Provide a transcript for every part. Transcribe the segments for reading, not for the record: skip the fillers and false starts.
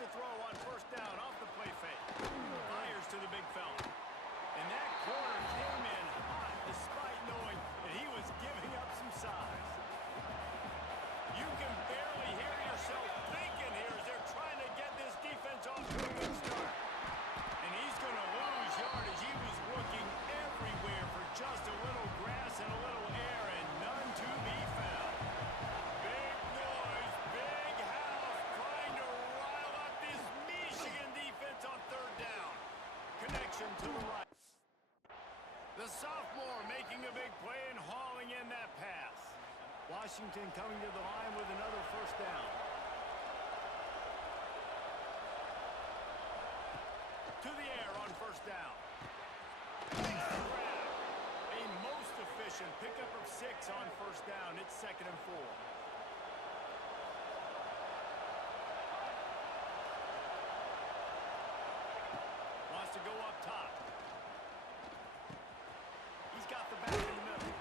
to throw on first down off the play fake. Fires to the big fella. And that corner came in hot despite knowing that he was giving up some size. You can barely hear yourself thinking here as they're trying to get this defense off to a good start. And he's going to lose yardage. He was looking everywhere for just a little grass and a little air, and none to be found. Big noise, big house, trying to rile up this Michigan defense on third down. Connection to the right. The sophomore making a big play and hauling in that pass. Washington coming to the line with another first down. To the air on first down. Makes the grab. A most efficient pickup of 6 on first down. It's 2nd and 4. Wants to go up top. He's got the back in the middle.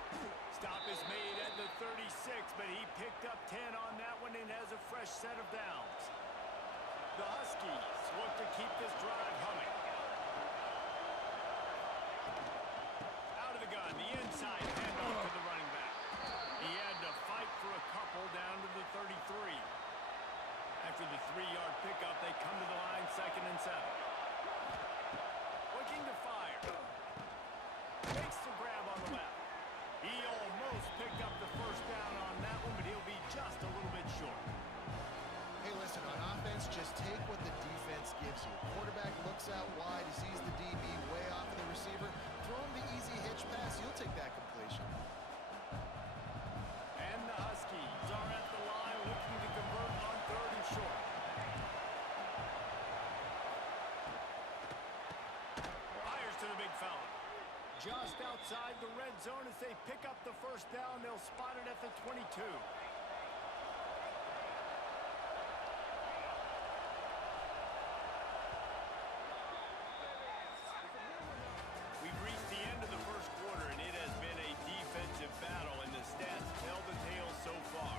Stop is made at the 36, but he picked up 10 on that one and has a fresh set of downs. The Huskies look to keep this drive humming. Out of the gun, the inside handoff to the running back. He had to fight for a couple down to the 33. After the 3-yard pickup, they come to the line 2nd and 7. Looking to fire. Makes the grab on the left. He almost picked up the first down on that one, but he'll be just a little bit short. Hey, listen, on offense, just take what the defense gives you. Quarterback looks out wide, he sees the DB way off of the receiver. Throw him the easy hitch pass, you'll take that completion. And the Huskies are at the line looking to convert on 3rd and short. Fires to the big fella. Just outside the red zone as they pick up the first down. They'll spot it at the 22. We've reached the end of the first quarter, and it has been a defensive battle, and the stats tell the tale so far.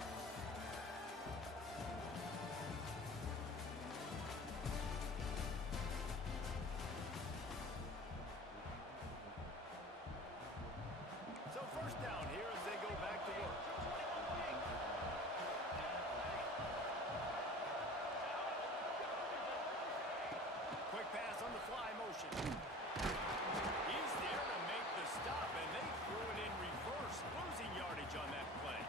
So first down here as they go back to work. Quick pass on the fly motion. He's there to make the stop, and they threw it in reverse, losing yardage on that play.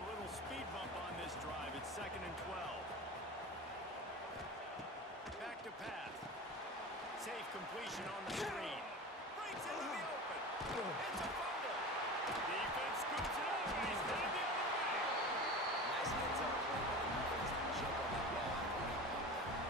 A little speed bump on this drive. It's 2nd and 12. Back to pass. Safe completion on the screen. Breaks into the open. It's a fumble. Defense scoops it up, and he's down the other way. Nice heads up play by the defense to jump on that ball after he pumped that.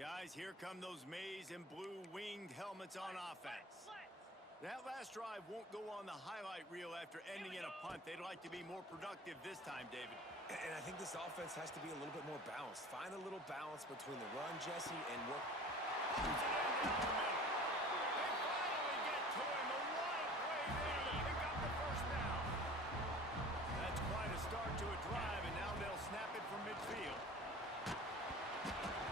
Guys, here come those maize and blue winged helmets on offense. That last drive won't go on the highlight reel after ending in a punt. They'd like to be more productive this time, David. And I think this offense has to be a little bit more balanced. Find a little balance between the run, Jesse, and work. Pumps it in down the middle. They finally get to him. A lot of play there to pick up the first down. That's quite a start to a drive, and now they'll snap it from midfield.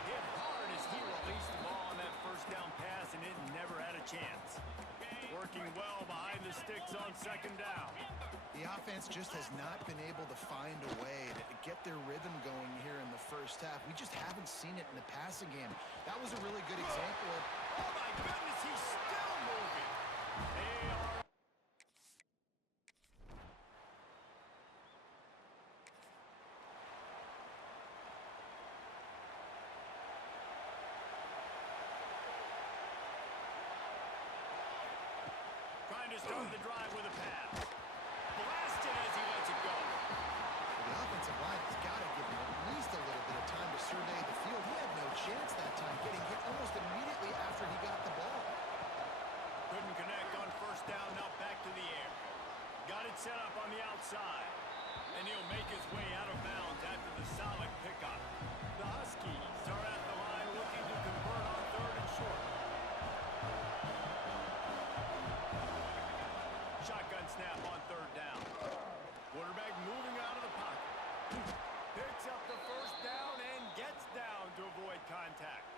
Hit hard as he released the ball on that first down pass, and it never had a chance. Working well behind the sticks on second down. The offense just has not been able to find a way to get their rhythm going here in the first half. We just haven't seen it in the passing game. That was a really good example of... Oh, my goodness, he's still moving. They are... trying to start the drive with a pass. Blasted as he lets it go. The offensive line has got to give him at least a little bit of time to survey the field. He had no chance that time, getting hit almost immediately after he got the ball. Couldn't connect on first down, now back to the air. Got it set up on the outside. And he'll make his way out of bounds after the solid pickup. The Huskies are at the line looking to convert on third and short. Shotgun snap on third down. Quarterback moving out of the pocket. Picks up the first down and gets down to avoid contact.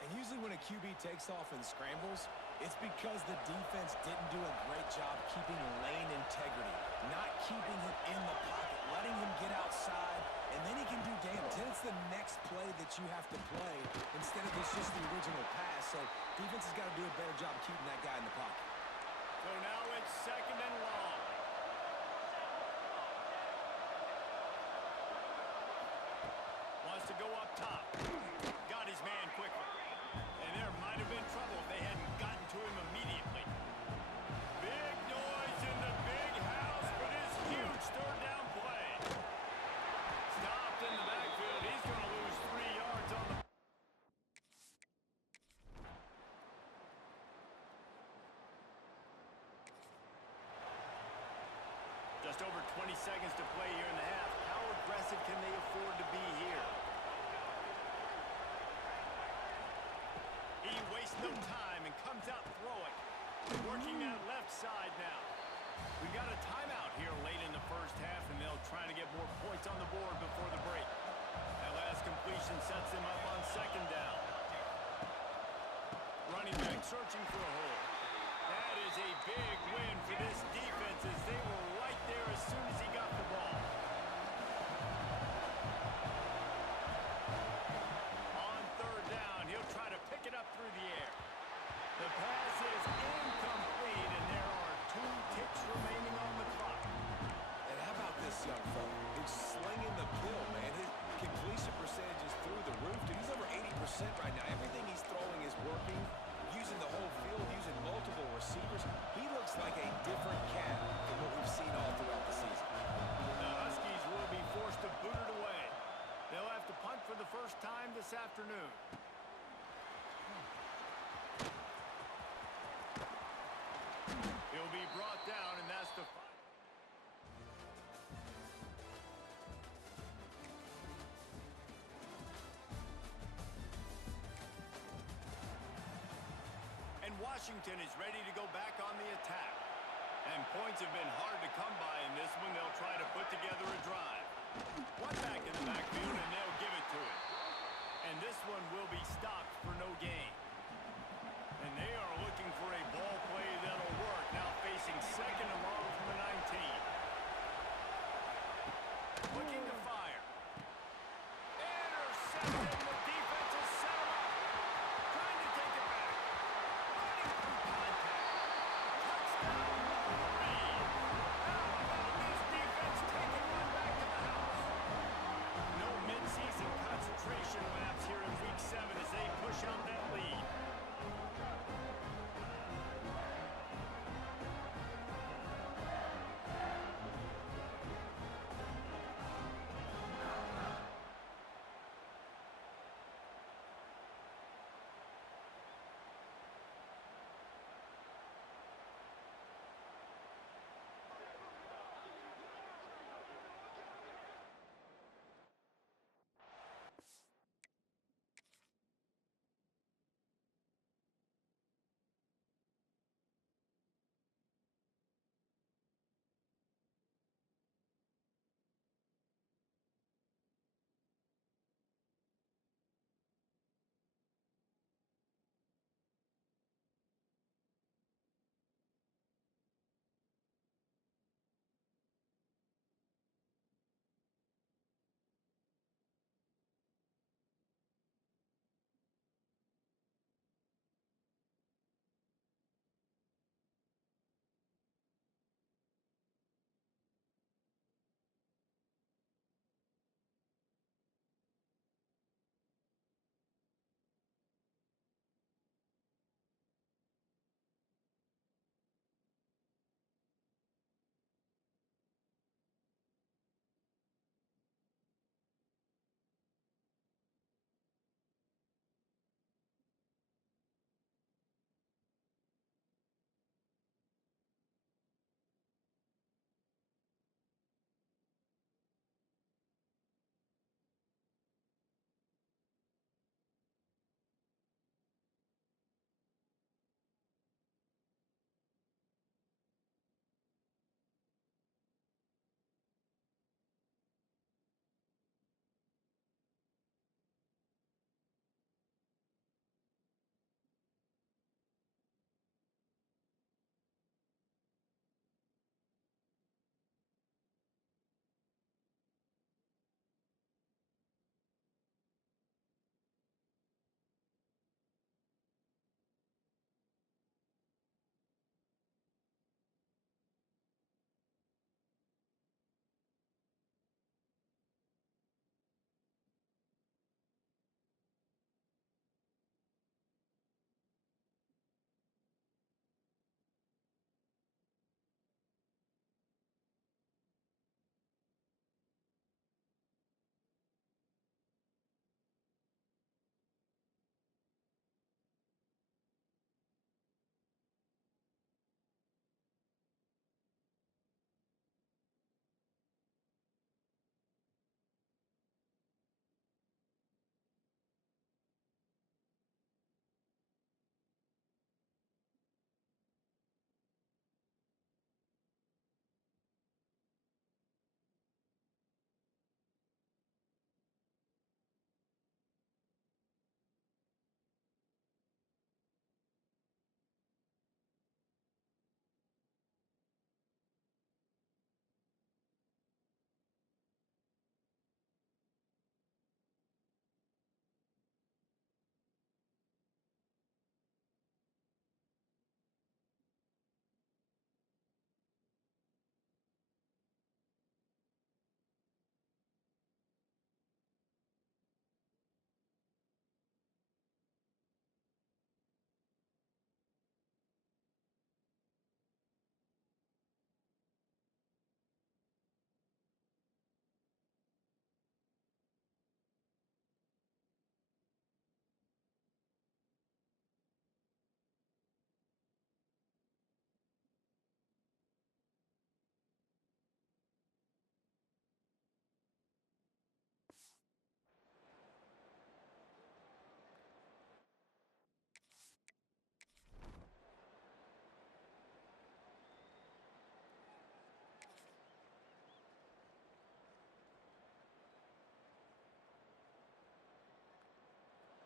And usually when a QB takes off and scrambles, it's because the defense didn't do a great job keeping lane integrity, not keeping him in the pocket, letting him get outside, and then he can do damage. Then it's the next play that you have to play instead of just the original pass. So defense has got to do a better job of keeping that guy in the pocket. So now it's second and long. Wants to go up top. Got his man quickly. And there might have been trouble if they hadn't gotten to him immediately. Big noise in the big house for this huge third down play. Stopped in the backfield. He's going to lose 3 yards on the... Just over 20 seconds to play here in the half. How aggressive can they afford to be here? He wastes no time and comes out throwing. Working that left side now. We've got a timeout here late in the first half, and they'll try to get more points on the board before the break. That last completion sets them up on second down. Running back searching for a hole. That is a big win for this defense as they were right there as soon as he got the ball. On third down, he'll try to pick it up through the air. The pass is incomplete, and there are 2 ticks remaining on the clock. And how about this young fella? He's slinging the pill, man. His completion percentage is through the roof. Dude, he's over 80% right now. Everything he's throwing is working. Using the whole field, using multiple receivers. He looks like a different cat than what we've seen all throughout the season. The Huskies will be forced to boot it away. They'll have to punt for the first time this afternoon. He'll be brought down, and that's the... And Washington is ready to go back on the attack. And points have been hard to come by in this one. They'll try to put together a drive. One back in the backfield, and they'll give it to him. And this one will be stopped for no gain. And they are looking for a ball play that'll work. Now facing second and long from the 19. Looking to fire. Intercepted. The defense is set him up. Trying to take it back. Running through contact. Touchdown, Wolverine. How about this defense taking one back to the house? No midseason cuts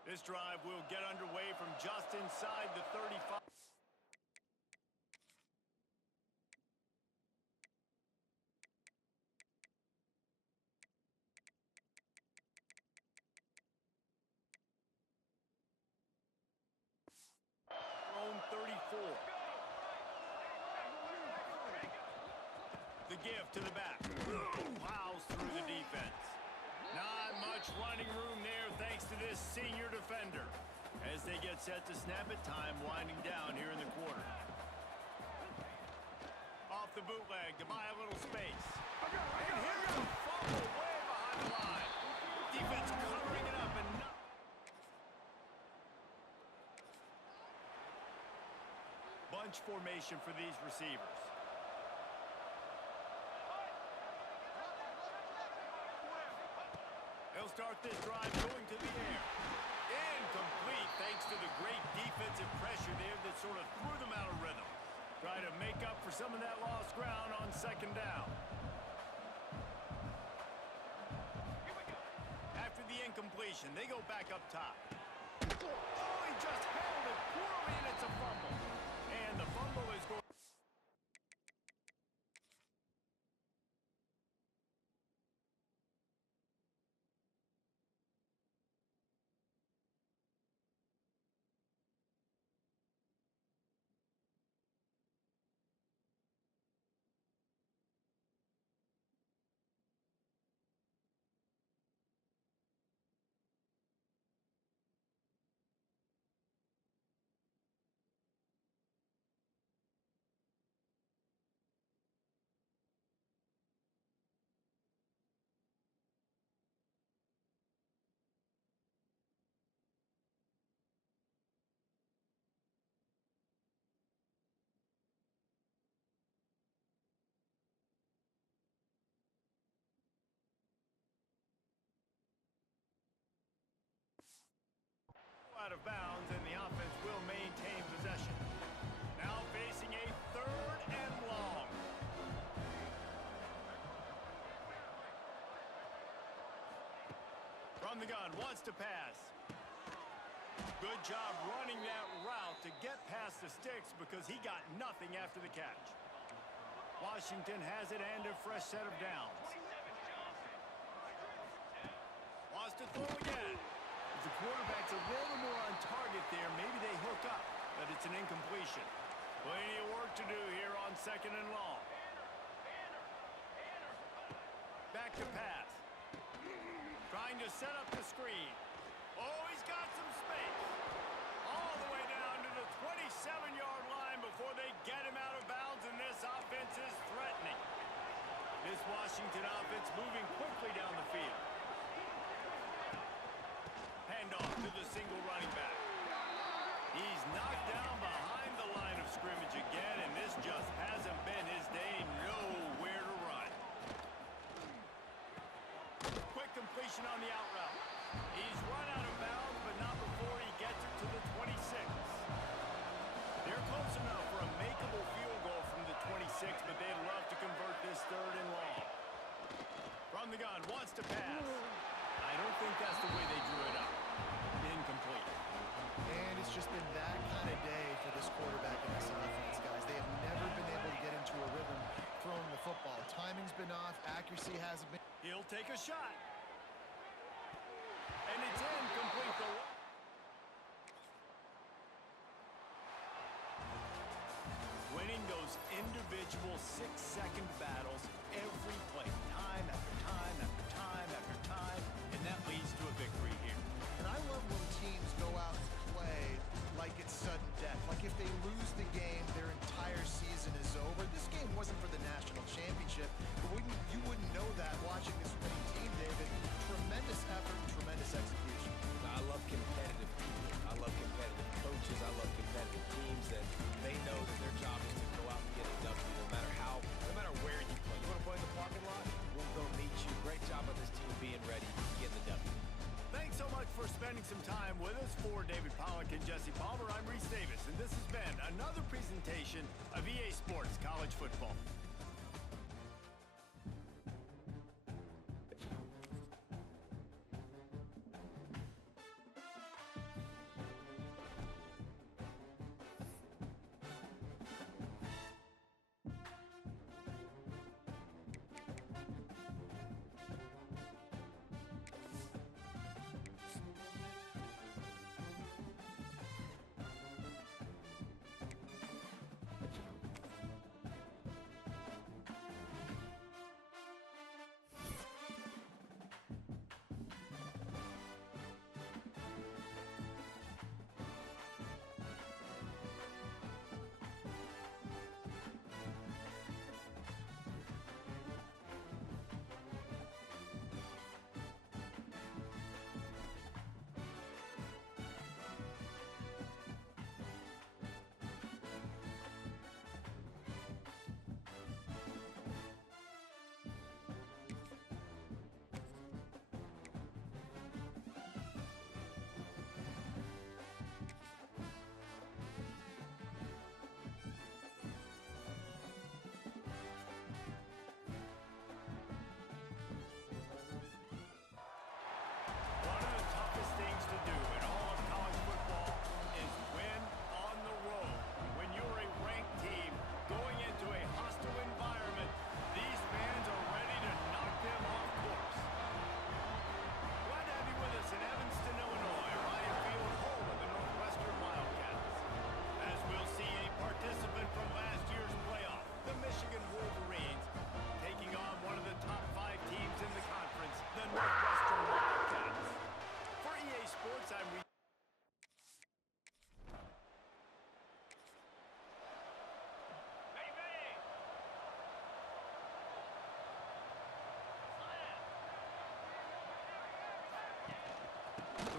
This drive will get underway from just inside the 35. Own 34. The give to the back. Plows through the defense. Not much running room there thanks to this senior defender. As they get set to snap it, time winding down here in the quarter. Off the bootleg to buy a little space. And here's a fumble way behind the line. Defense covering it up and not. Bunch formation for these receivers. They'll start this drive going to the air. Incomplete thanks to the great defensive pressure there that sort of threw them out of rhythm. Try to make up for some of that lost ground on second down. After the incompletion, they go back up top. Oh, he just handled it poorly, and it's a fumble. And the fumble is going. Out of bounds, and the offense will maintain possession. Now facing a 3rd and long. From the gun, wants to pass. Good job running that route to get past the sticks because he got nothing after the catch. Washington has it and a fresh set of downs. Wants to throw again. The quarterback's a little more on target there. Maybe they hook up, but it's an incompletion. Plenty of work to do here on 2nd and long. Back to pass. Trying to set up the screen. Oh, he's got some space. All the way down to the 27-yard line before they get him out of bounds, and this offense is threatening. This Washington offense moving quickly down the field. Handoff to the single running back. He's knocked down behind the line of scrimmage again, and this just hasn't been his day. Nowhere to run. Quick completion on the out route. He's run out of bounds, but not before he gets it to the 26. They're close enough for a makeable field goal from the 26, but they'd love to convert this 3rd and long. From the gun, wants to pass. I don't think that's the way they drew it up. Incomplete. And it's just been that kind of day for this quarterback and this offense, guys. They have never been able to get into a rhythm throwing the football. Timing's been off. Accuracy hasn't been. He'll take a shot. And it's incomplete. Winning those individual 6-second battles every play, time after time after time after time, and that leads to a victory here. And I love when teams go out and play like it's sudden death. Like if they lose the game, their entire season is over. This game wasn't for the national championship, but you wouldn't know that watching this winning team, David. Tremendous effort, tremendous execution. I love competitive people. I love competitive coaches. I love competitive teams that they know that their job is to go out and get a W no matter where you play. You want to play in the parking lot? We'll go meet you. Great job on this team being ready to get the W. Thanks so much for spending some time with us. For David Pollack and Jesse Palmer, I'm Reese Davis, and this has been another presentation of EA Sports College Football.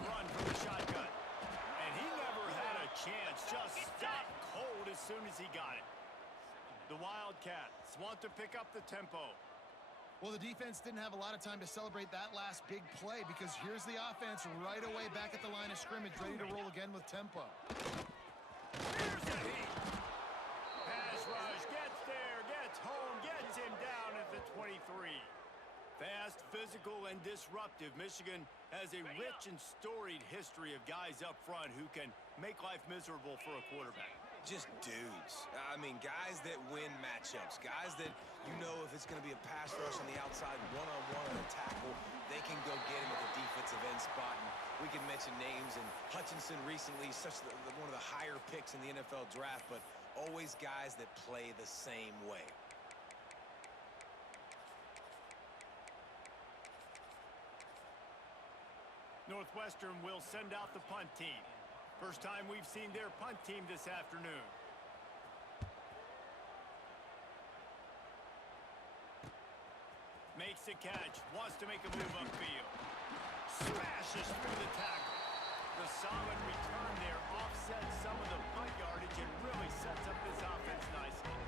run from the shotgun. And he never had a chance. Just stopped cold as soon as he got it. The Wildcats want to pick up the tempo. Well, the defense didn't have a lot of time to celebrate that last big play because here's the offense right away back at the line of scrimmage, ready to roll again with tempo. Here's the heat. Pass rush, gets there, gets home, gets him down at the 23. Fast, physical, and disruptive. Michigan has a rich and storied history of guys up front who can make life miserable for a quarterback. Just dudes. I mean, guys that win matchups. Guys that, you know, if it's going to be a pass rush on the outside, one-on-one on a tackle, they can go get him at the defensive end spot. And we can mention names, and Hutchinson recently, one of the higher picks in the NFL draft, but always guys that play the same way. Northwestern will send out the punt team. First time we've seen their punt team this afternoon. Makes a catch, wants to make a move upfield. Smashes through the tackle. The solid return there offsets some of the punt yardage and really sets up this offense nicely.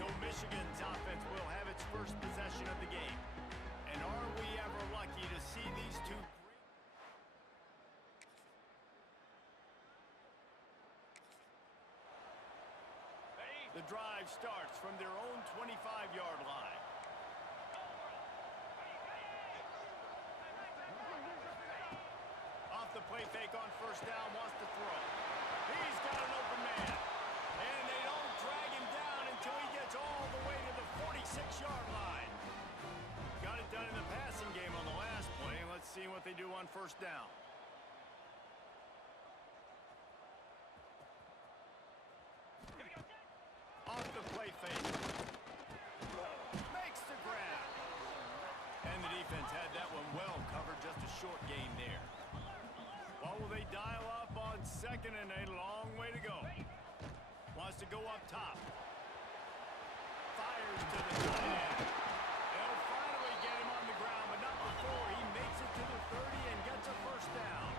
So Michigan's offense will have its first possession of the game. And are we ever lucky to see these two? The drive starts from their own 25-yard line. Off the play fake on first down, wants to throw. He's got an open man. And they don't drag him down until he gets all the way to the 46-yard line. Got it done in the passing game on the last play. Let's see what they do on first down. Off the play fake. Makes the grab. And the defense had that one well covered. Just a short gain there. What will they dial up on second and a long way to go? Wants to go up top. Fires to the tight end. They'll finally get him on the ground, but not before he makes it to the 30 and gets a first down.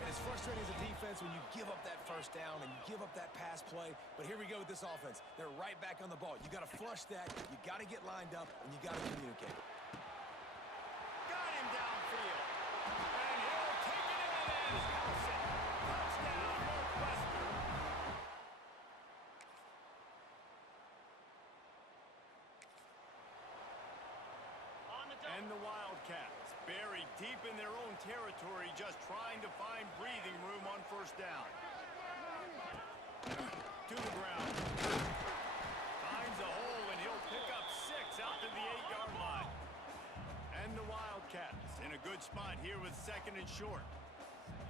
And it's frustrating as a defense when you give up that first down and you give up that pass play. But here we go with this offense. They're right back on the ball. You got to flush that. You got to get lined up, and you got to communicate. Got him downfield. And he'll take it in and is all set. Touchdown, Northwestern. And the Wildcats buried deep in their own territory, just trying to find breathing room on first down. To the ground. Finds a hole, and he'll pick up 6 out to the 8-yard line. And the Wildcats in a good spot here with second and short.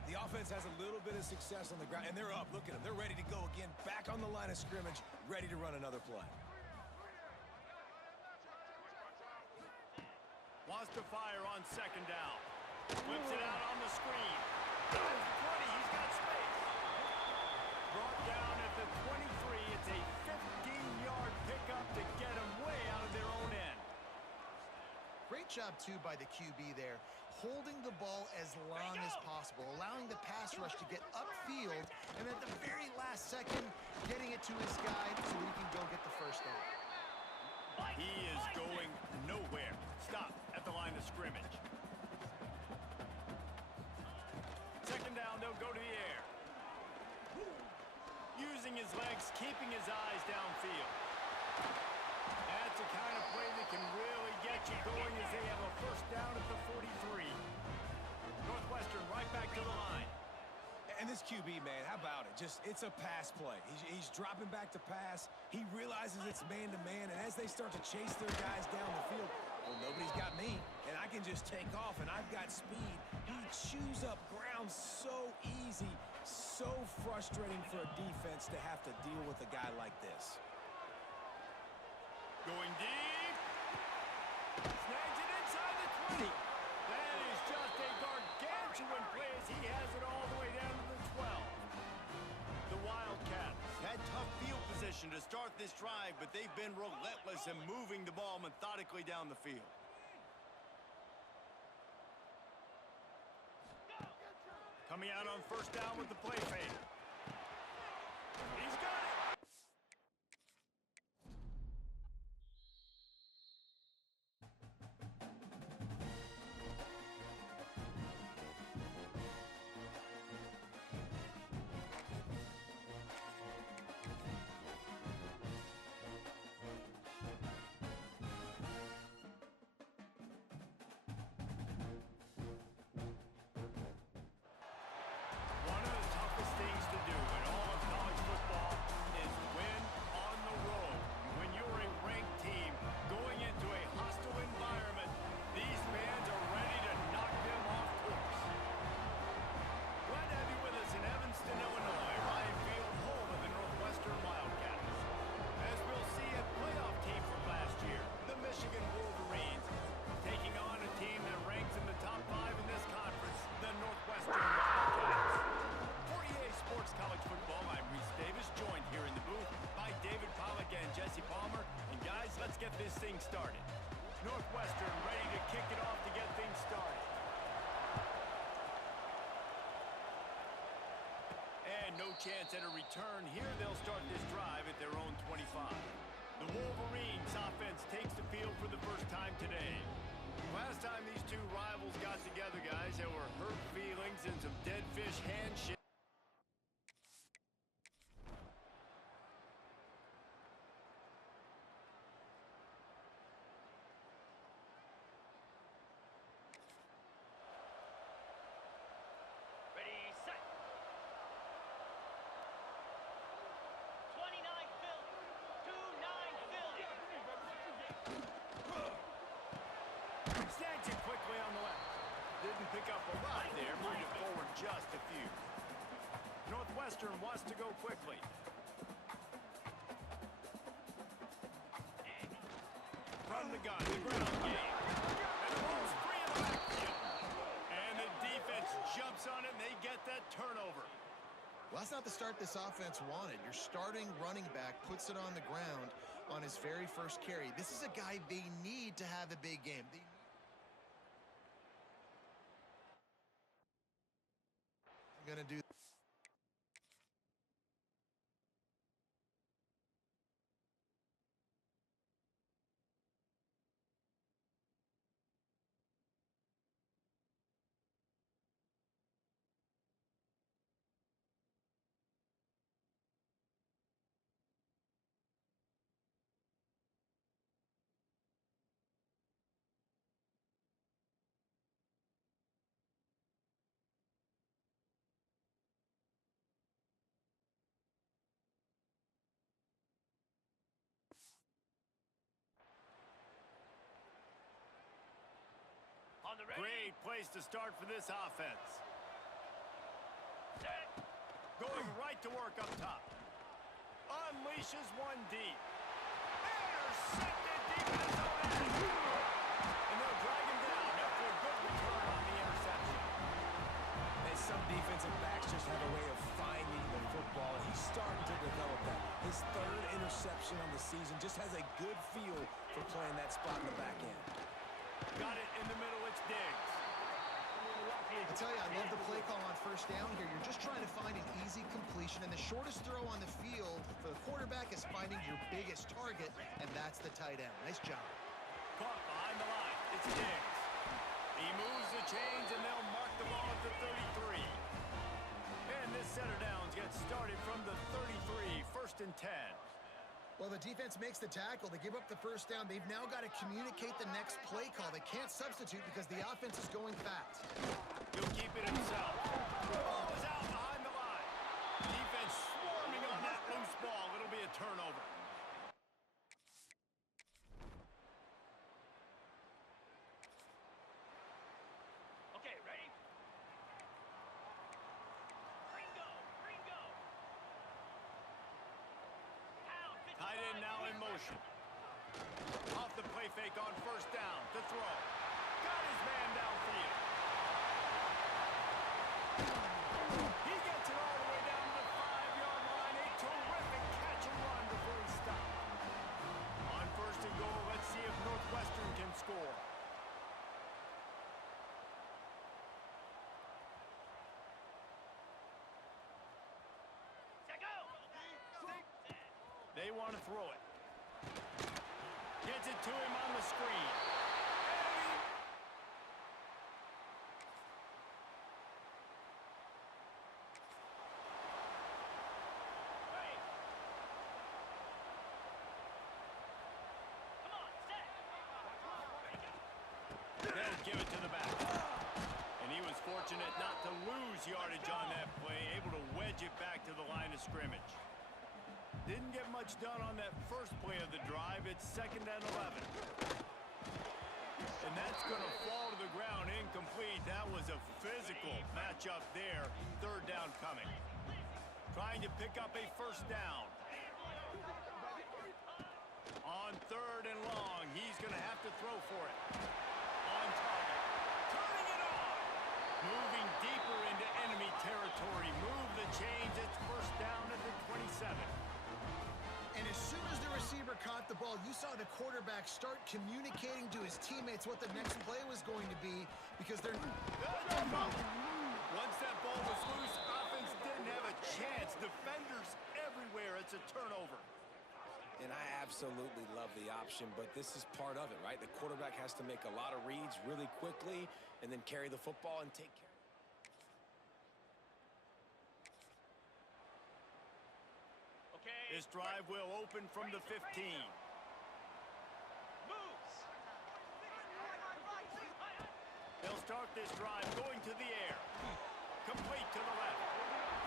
The offense has a little bit of success on the ground, and they're up. Look at them. They're ready to go again, back on the line of scrimmage, ready to run another play. Wants to fire on second down. Flips it out on the screen. Got his 20. He's got space. Brought down at the 23. It's a 15-yard pickup to get them way out of their own end. Great job, too, by the QB there, holding the ball as long as possible, allowing the pass rush to get upfield, and at the very last second, getting it to his guy so he can go get the first down. He is going nowhere. Stop at the line of scrimmage. Second down, they'll go to the air. Using his legs, keeping his eyes downfield. That's the kind of play that can really get you going as they have a first down at the 43. Northwestern right back to the line. And this QB, man, how about it? It's a pass play. He's dropping back to pass. He realizes it's man-to-man, and as they start to chase their guys down the field, well, nobody's got me, and I can just take off, and I've got speed. He chews up ground so easy, so frustrating for a defense to have to deal with a guy like this. Going deep. Snags it inside the 20. That is just a gargantuan play as he has it all the way down to the 12. The Wildcats had tough field position to start this drive, but they've been relentless in moving the ball methodically down the field. Coming out on first down with the play fake. He's got it. One of the toughest things to do in all of college football is win on the road. When you're a ranked team going into a hostile environment, these fans are ready to knock them off course. Glad to have you with us in Evanston, Illinois, Ryan Field, home of the Northwestern Wildcats. As we'll see, a playoff team from last year, the Michigan Wolverines, taking on a team that ranks in the top 5 in this conference, the Northwestern Wildcats. 48 Sports College Football, I'm Reese Davis, joined here in the booth by David Pollack and Jesse Palmer. And guys, let's get this thing started. Northwestern ready to kick it off to get things started. And no chance at a return here. They'll start this drive at their own 25. The Wolverines offense takes the field for the first time today. Last time these two rivals got together, guys, there were hurt feelings and some dead fish handshakes. Ready, set. 29 Philly. 2-9 Philly. Snags it quickly on the left. Didn't pick up a lot there, moved it forward just a few. Northwestern wants to go quickly. From the gun, the ground game. And the ball's free in the backfield. And the defense jumps on it, and they get that turnover. Well, that's not the start this offense wanted. Your starting running back puts it on the ground on his very first carry. This is a guy they need to have a big game. They're going to do. On the ready. Great place to start for this offense. Set. Going right to work up top. Unleashes one deep. Intercepted deep in his own end. And they'll drag him down after a good return on the interception. And some defensive backs just have a way of finding the football, and he's starting to develop that. His third interception on the season just has a good feel for playing that spot in the back end. Got it in the middle, it's Diggs. I tell you, I love the play call on first down here. You're just trying to find an easy completion, and the shortest throw on the field for the quarterback is finding your biggest target, and that's the tight end. Nice job. Caught behind the line, it's Diggs. He moves the chains, and they'll mark the ball at the 33. And this set of downs gets started from the 33, 1st and 10. Well, the defense makes the tackle. They give up the first down. They've now got to communicate the next play call. They can't substitute because the offense is going fast. He'll keep it himself. The ball is out behind the line. Defense swarming on that loose ball. It'll be a turnover. Okay, ready? Ringo. Tight end now in motion. Off the play fake on first down to throw. Got his man downfield. He gets it all the way down to the 5-yard line. A terrific catch and run before he stopped. On first and goal, let's see if Northwestern can score. They want to throw it. Gets it to him on the screen. They'll give it to the back. And he was fortunate not to lose yardage on that play, able to wedge it back to the line of scrimmage. Didn't get much done on that first play of the drive. It's 2nd and 11. And that's going to fall to the ground incomplete. That was a physical matchup there. 3rd down coming. Trying to pick up a 1st down. On 3rd and long, he's going to have to throw for it. On target. Turning it on. Moving deeper into enemy territory. Move the chains. It's 1st down at the 27. And as soon as the receiver caught the ball, you saw the quarterback start communicating to his teammates what the next play was going to be because they're... Once that ball was loose, offense didn't have a chance. Defenders everywhere. It's a turnover. And I absolutely love the option, but this is part of it, right? The quarterback has to make a lot of reads really quickly and then carry the football and take care. This drive will open from the 15. Moves. They'll start this drive going to the air. Complete to the left.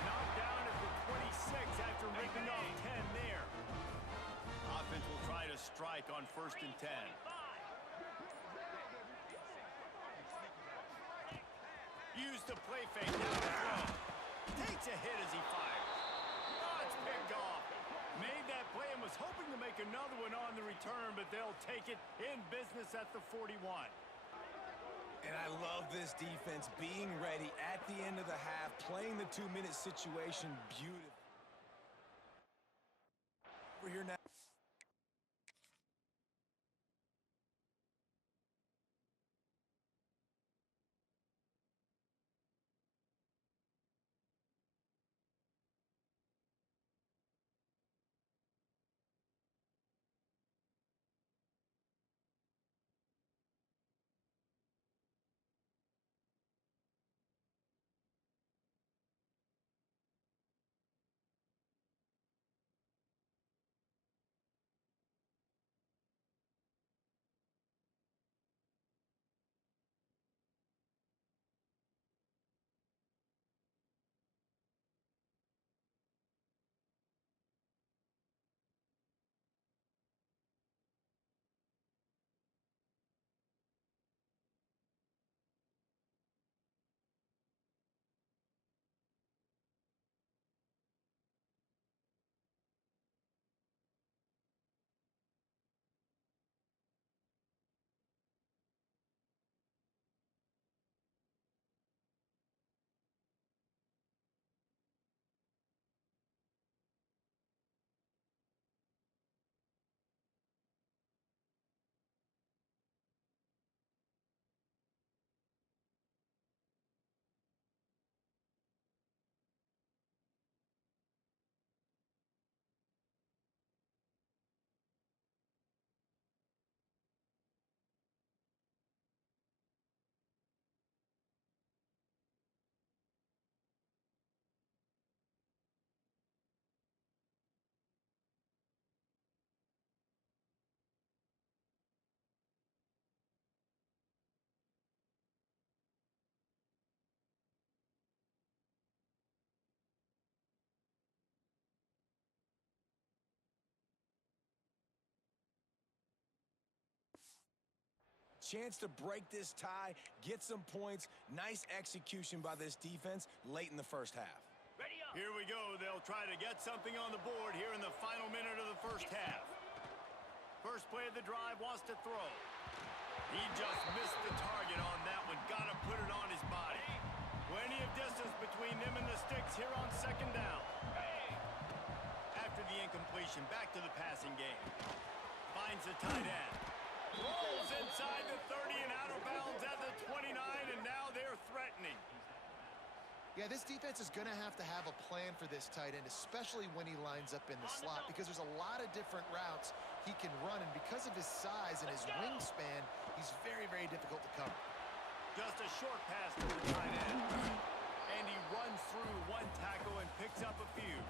Knocked down at the 26 after ripping off 10 there. Offense will try to strike on 1st and 10. Use the play fake down the throw. Takes a hit as he fires. Oh, it's picked off. Made that play and was hoping to make another one on the return, but they'll take it in business at the 41. And I love this defense being ready at the end of the half, playing the 2-minute situation beautifully. We're here now. Chance to break this tie, get some points. Nice execution by this defense late in the 1st half. Ready up. Here we go. They'll try to get something on the board here in the final minute of the 1st half. First play of the drive, wants to throw. He just missed the target on that one. Got to put it on his body. Plenty of distance between them and the sticks here on 2nd down. After the incompletion, back to the passing game. Finds the tight end. Rolls inside the 30 and out of bounds at the 29, and now they're threatening. Yeah, this defense is going to have a plan for this tight end, especially when he lines up in the slot, because there's a lot of different routes he can run, and because of his size and his wingspan, he's very, very difficult to cover. Just a short pass to the tight end. And he runs through one tackle and picks up a few.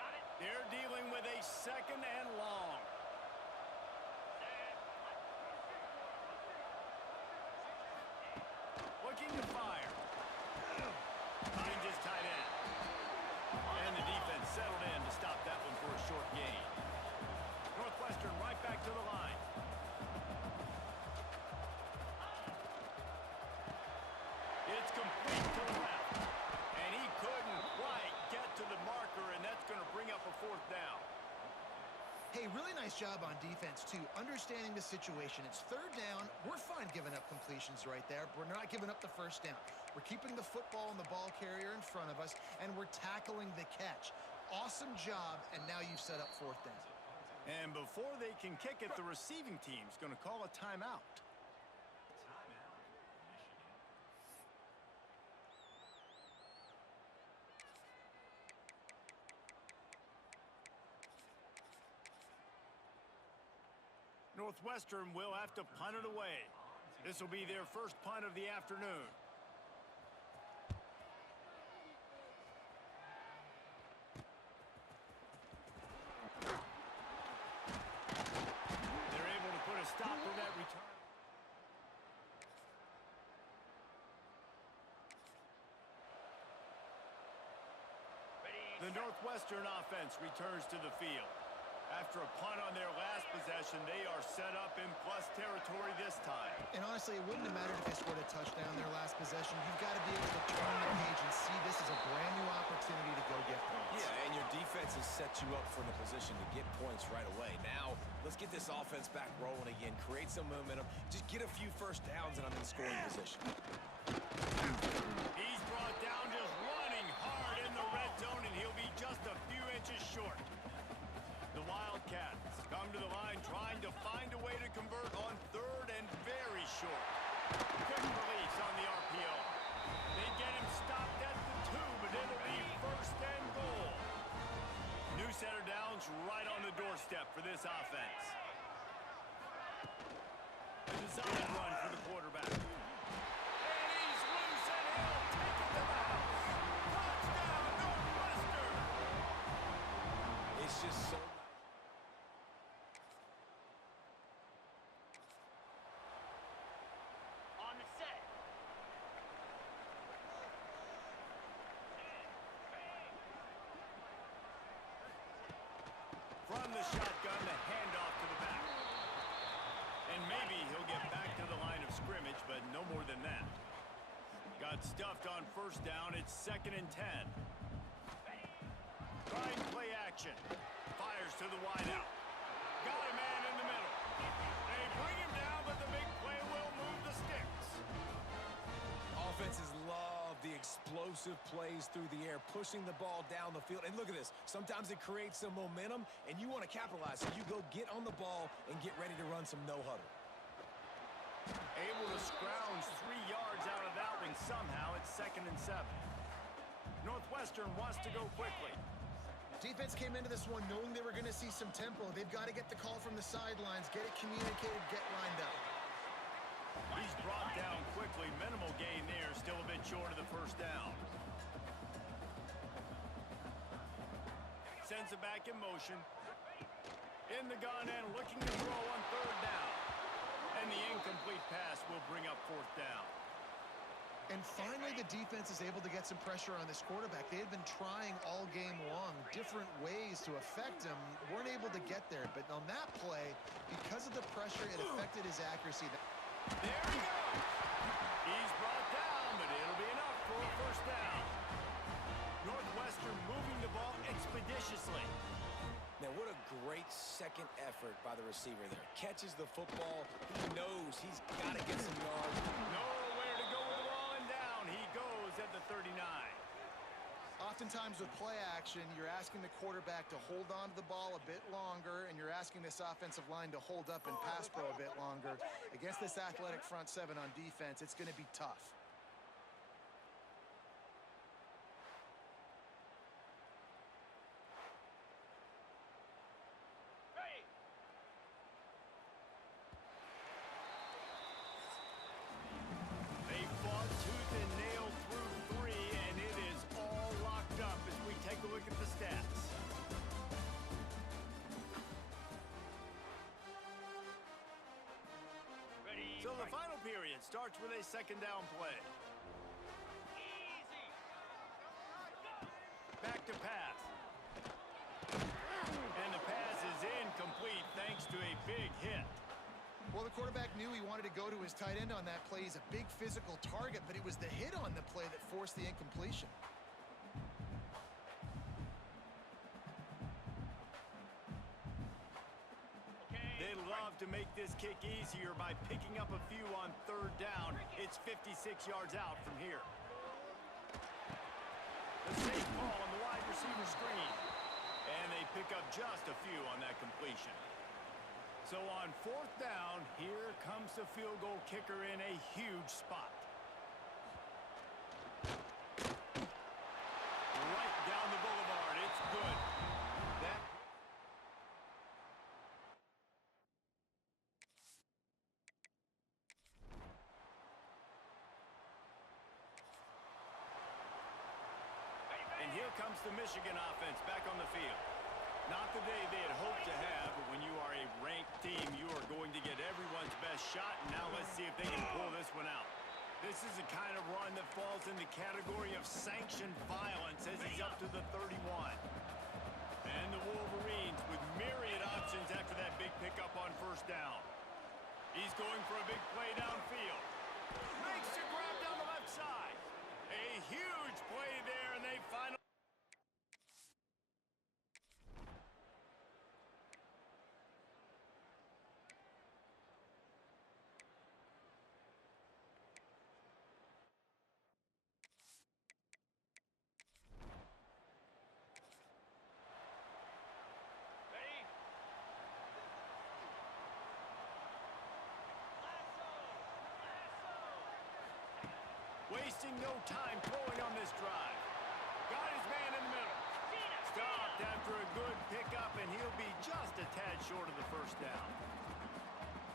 Got it. They're dealing with a second and long. Looking to fire. Finds his tight end. And the defense settled in to stop that one for a short gain. Northwestern right back to the line. It's complete to the left. And he couldn't quite get to the marker, and that's going to bring up a fourth down. Hey, really nice job on defense, too, understanding the situation. It's third down. We're fine giving up completions right there. We're not giving up the first down. We're keeping the football and the ball carrier in front of us, and we're tackling the catch. Awesome job, and now you've set up fourth down. And before they can kick it, the receiving team's going to call a timeout. Northwestern will have to punt it away. This will be their first punt of the afternoon. They're able to put a stop to that return. Ready. The Northwestern offense returns to the field. After a punt on their last possession, they are set up in plus territory this time. And honestly, it wouldn't have mattered if they scored a touchdown their last possession. You've got to be able to turn the page and see this as a brand new opportunity to go get points. Yeah, and your defense has set you up for the position to get points right away. Now, let's get this offense back rolling again, create some momentum, just get a few first downs, and I'm in scoring position. He's brought down just running hard in the red zone, and he'll be just a few inches short. The Wildcats come to the line trying to find a way to convert on third and very short. Quick release on the RPO. They get him stopped at the 2, but it'll be first and goal. New center downs right on the doorstep for this offense. A design run for the quarterback. And he's loose and he'll take it to the house. Touchdown, Northwestern! It's just so... On the set. From the shotgun, the handoff to the back. And maybe he'll get back to the line of scrimmage, but no more than that. Got stuffed on first down. It's 2nd and 10. Trying play action. Fires to the wideout. Got a man in the middle. They bring him down, but the big play will move the sticks. Offenses love the explosive plays through the air, pushing the ball down the field. And look at this. Sometimes it creates some momentum, and you want to capitalize. So you go get on the ball and get ready to run some no-huddle. Able to scrounge 3 yards out of that one somehow. It's 2nd and 7. Northwestern wants to go quickly. Defense came into this one knowing they were going to see some tempo. They've got to get the call from the sidelines, get it communicated, get lined up. He's brought down quickly. Minimal gain there. Still a bit short of the first down. Sends it back in motion. In the gun and looking to throw on third down. And the incomplete pass will bring up fourth down. And finally, the defense is able to get some pressure on this quarterback. They had been trying all game long, different ways to affect him. Weren't able to get there. But on that play, because of the pressure, it affected his accuracy. There he goes. He's brought down, but it'll be enough for a first down. Northwestern moving the ball expeditiously. Now, what a great second effort by the receiver there. Catches the football. He knows he's got to get some yards. Nowhere to go with the ball and down. He goes at the 39. Oftentimes with play action, you're asking the quarterback to hold on to the ball a bit longer, and you're asking this offensive line to hold up and pass pro a bit longer. Against this athletic front seven on defense, it's going to be tough. Ready. They fought tooth and nail through three, and it is all locked up as we take a look at the stats. Ready. So the fight. final period starts with a second down play. Easy. Back to pass. And the pass is incomplete thanks to a big hit. Well, the quarterback knew he wanted to go to his tight end on that play. He's a big physical target, but it was the hit on the play that forced the incompletion. Okay. They'd love to make this kick easier by picking up a few on third down. It's 56 yards out from here. The safe call on the wide receiver screen. And they pick up just a few on that completion. So on fourth down, here comes the field goal kicker in a huge spot. Right down the boulevard. It's good. That And here comes the Michigan offense back on the field. Not the day they had hoped to have, but when you are a ranked team, you are going to get everyone's best shot. And now let's see if they can pull this one out. This is the kind of run that falls in the category of sanctioned violence as he's up to the 31. And the Wolverines with myriad options after that big pickup on first down. He's going for a big play downfield. Makes the grab down the left side. A huge play there, and they finally... Ready. Wasting no time throwing on this drive. Got his man in the middle. Stopped after a good pickup, and he'll be just a tad short of the first down.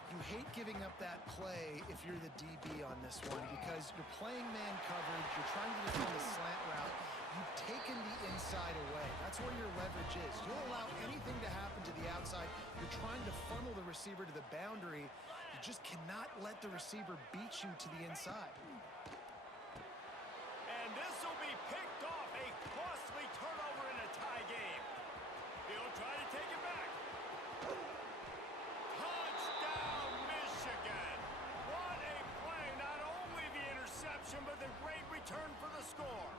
You hate giving up that play if you're the DB on this one because you're playing man coverage, you're trying to defend the slant route, you've taken the inside away. That's where your leverage is. You'll allow anything to happen to the outside. You're trying to funnel the receiver to the boundary. You just cannot let the receiver beat you to the inside. And this will be picked off. A costly turnover in a tie game. He'll try to take it back. Touchdown, Michigan. What a play. Not only the interception, but the great return for the score.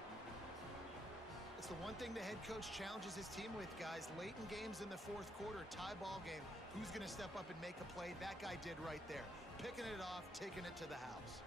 It's the one thing the head coach challenges his team with, guys. Late in games in the fourth quarter, tie ball game. Who's going to step up and make a play? That guy did right there. Picking it off, taking it to the house.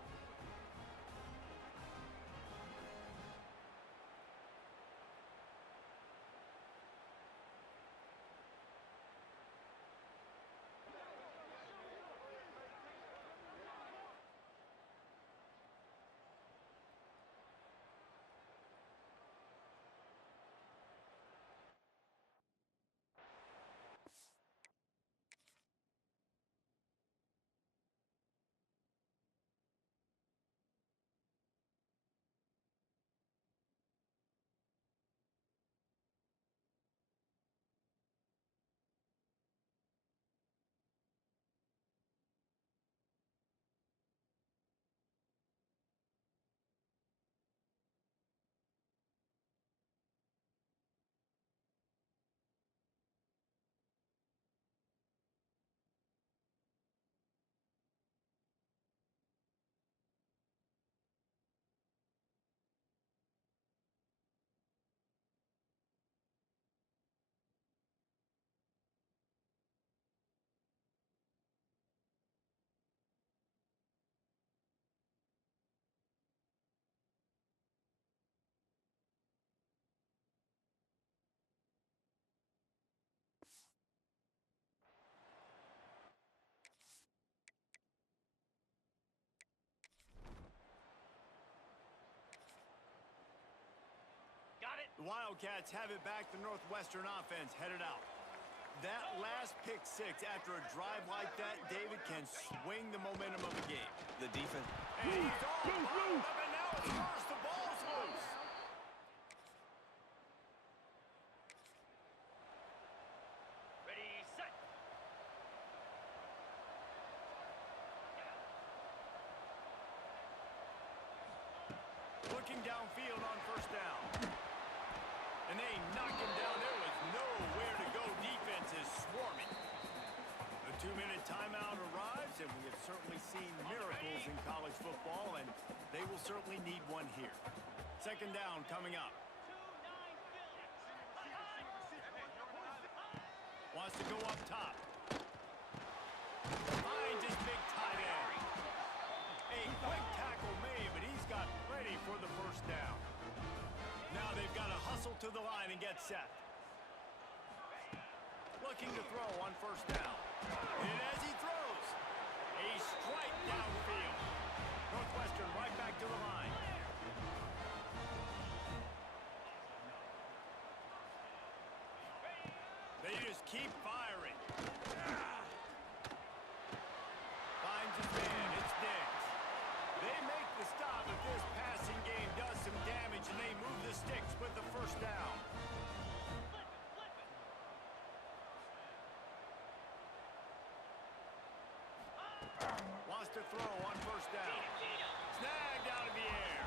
The Wildcats have it back. The Northwestern offense headed out. That last pick six after a drive like that, David, can swing the momentum of the game. The defense. And he's all bottled up, and now it's first. The ball's loose. Ready, set. Looking downfield on first down. And they knock him down. There was nowhere to go. Defense is swarming. A 2-minute timeout arrives, and we have certainly seen miracles in college football, and they will certainly need one here. Second down coming up. Wants to go up top. Finds his big tight end. A quick tackle made, but he's got plenty for the first down. Now they've got to hustle to the line and get set. Looking to throw on first down. And as he throws, a strike downfield. Northwestern right back to the line. They just keep firing. Finds his man. It's Diggs. They make the stop, but this passing game does some damage, and they move the sticks with the first down. Wants to throw on first down. Snagged out of the air.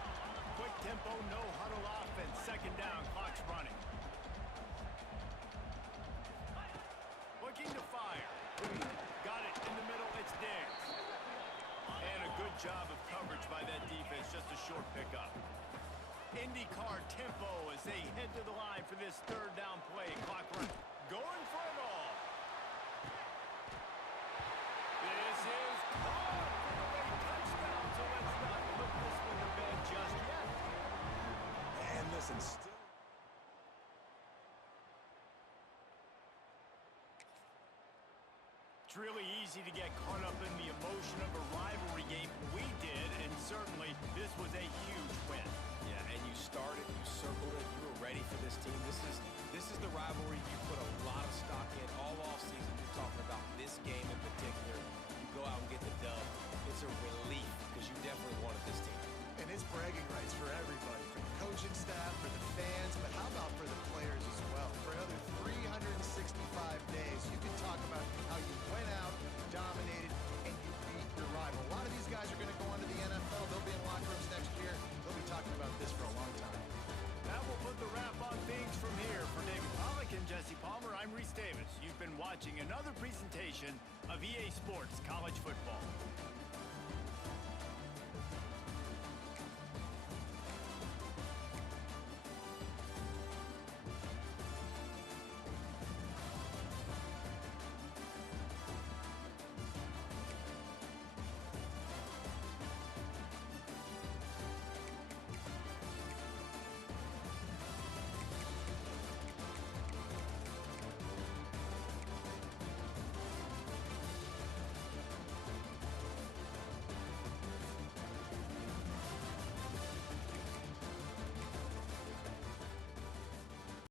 Quick tempo, no huddle offense. Second down, clock's running. Looking to fire. Got it in the middle, it's Diggs. And a good job of coverage by that defense, just a short pickup. IndyCar tempo as they head to the line for this third down play. Clock run. Going for it all. This is caught for a touchdown, so let's not put this one to bed just yet. And listen, still. It's really easy to get caught up in the emotion of a rivalry game. We did, and certainly this was a huge win. Yeah, and you started, you circled it, you were ready for this team. This is the rivalry you put a lot of stock in all offseason. You're talking about this game in particular. You go out and get the dub. It's a relief because you definitely wanted this team. And it's bragging rights for everybody, for the coaching staff, for the fans, but how about for the players as well? For another 365 days, you can talk about how you went out, dominated, and you beat your rival. A lot of these guys are going to go on to the NFL. They'll be in locker rooms next year. They'll be talking about this for a long time. That will put the wrap on things from here. For David Pollack and Jesse Palmer, I'm Reese Davis. You've been watching another presentation of EA Sports College Football.